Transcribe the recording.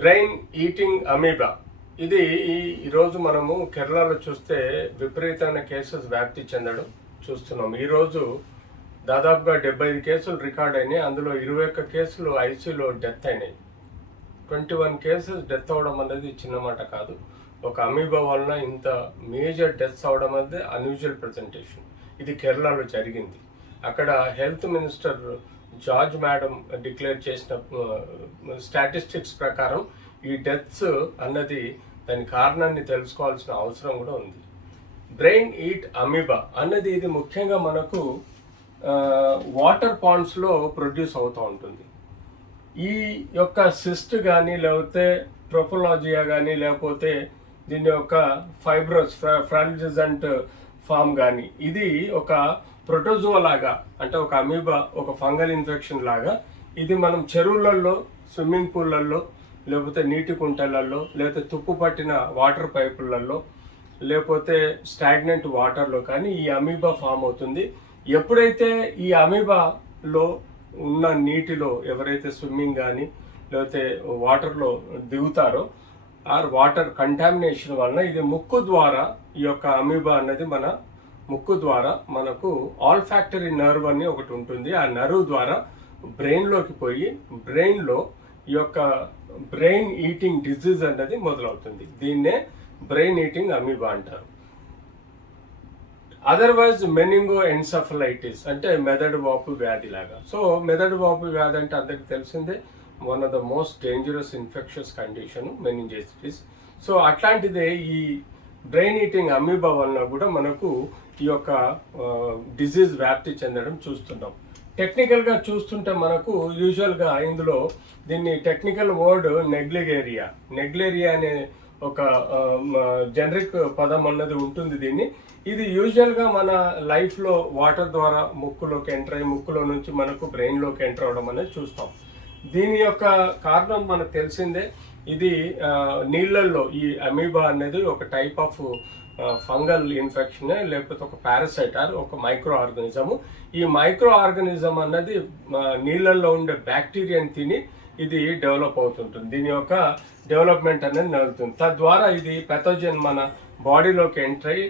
Brain eating amoeba ఇది ఈరోజు మనము కేరళలో చూస్తే విపరీతమైన కేసెస్ వ్యాప్తి చెందడం చూస్తున్నాం. ఈరోజు దాదాపుగా 75 కేసులు రికార్డ్ అయినాయి. అందులో 21 కేసులు ఐసీయూలో డెత్ అయినాయి. 21 కేసెస్ డెత్ అవడం అనేది చిన్న మాట కాదు. ఒక అమీబా వలన ఇంత మేజర్ డెత్స్ అవడం అనేది అన్యూజువల్ ప్రెజెంటేషన్. ఇది కేరళలో జరిగింది. అక్కడ health minister George madam declare చేసిన స్టాటిస్టిక్స్ ప్రకారం ఈ డెత్స్ అన్నది దాని కారణాన్ని తెలుసుకోవాల్సిన అవసరం కూడా ఉంది. బ్రెయిన్ ఈట్ అమీబా అన్నది ఇది ముఖ్యంగా మనకు వాటర్ పాండ్స్లో ప్రొడ్యూస్ అవుతూ ఉంటుంది. ఈ యొక్క సిస్ట్ కానీ లేకపోతే ట్రోపోలాజియా కానీ లేకపోతే దీని యొక్క ఫైబ్రస్ ఫ్రాంజిజెంట్ ఫామ్ కానీ ఇది ఒక ప్రోటోజోవా లాగా, అంటే ఒక అమీబా, ఒక ఫంగల్ ఇన్ఫెక్షన్ లాగా ఇది మనం చెరువులలో, స్విమ్మింగ్ పూల్లలో, లేకపోతే నీటి కుంటలలో, లేకపోతే తుప్పు పట్టిన వాటర్ పైపులలో, లేకపోతే స్టాగ్నెంట్ వాటర్లో కానీ ఈ అమీబా ఫామ్ అవుతుంది. ఎప్పుడైతే ఈ అమీబాలో ఉన్న నీటిలో ఎవరైతే స్విమ్మింగ్ కానీ లేకపోతే వాటర్లో దిగుతారో ఆర్ వాటర్ కంటామినేషన్ వలన ఇది ముక్కు ద్వారా ఈ యొక్క అమీబా అన్నది మన ముక్కు ద్వారా మనకు ఆల్ఫాక్టరీ నర్వ్ అని ఒకటి ఉంటుంది. ఆ నర్వ్ ద్వారా బ్రెయిన్లోకి పోయి బ్రెయిన్లో ఈ యొక్క బ్రెయిన్ ఈటింగ్ డిజీజ్ అన్నది మొదలవుతుంది. దీన్నే బ్రెయిన్ ఈటింగ్ అమీబా అంటారు. అదర్వైజ్ మెనింగో ఎన్సెఫలైటిస్ అంటే మెదడు వాపు వ్యాధి లాగా. సో మెదడు వాపు వ్యాధి అంటే అందరికి తెలిసిందే, one of the most dangerous infectious condition meningitis. So అట్లాంటిదే ఈ బ్రెయిన్ ఈటింగ్ అమీబా వలన కూడా మనకు ఈ యొక్క డిజీజ్ వ్యాప్తి చెందడం చూస్తున్నాం. టెక్నికల్గా చూస్తుంటే మనకు యూజువల్గా ఇందులో దీన్ని టెక్నికల్ వర్డ్ నెగ్లేరియా అనే ఒక జనరిక్ పదం అన్నది ఉంటుంది. ఇది యూజువల్గా మన లైఫ్లో వాటర్ ద్వారా ముక్కులోకి ఎంటర్ అయ్యి ముక్కులో నుంచి మనకు బ్రెయిన్లోకి ఎంటర్ అవ్వడం అనేది చూస్తాం. దీని యొక్క కారణం మనకు తెలిసిందే. ఇది నీళ్ళల్లో ఈ అమీబా అనేది ఒక టైప్ ఆఫ్ ఫంగల్ ఇన్ఫెక్షన్, లేకపోతే ఒక పారాసైట్ ఆర్ ఒక మైక్రో ఆర్గానిజము. ఈ మైక్రో ఆర్గానిజం అన్నది నీళ్ళల్లో ఉండే బ్యాక్టీరియాని తిని ఇది డెవలప్ అవుతుంటుంది. దీని యొక్క డెవలప్మెంట్ అనేది నడుస్తుంది. తద్వారా ఇది పెథోజన్ మన బాడీలోకి ఎంటర్ అయ్యి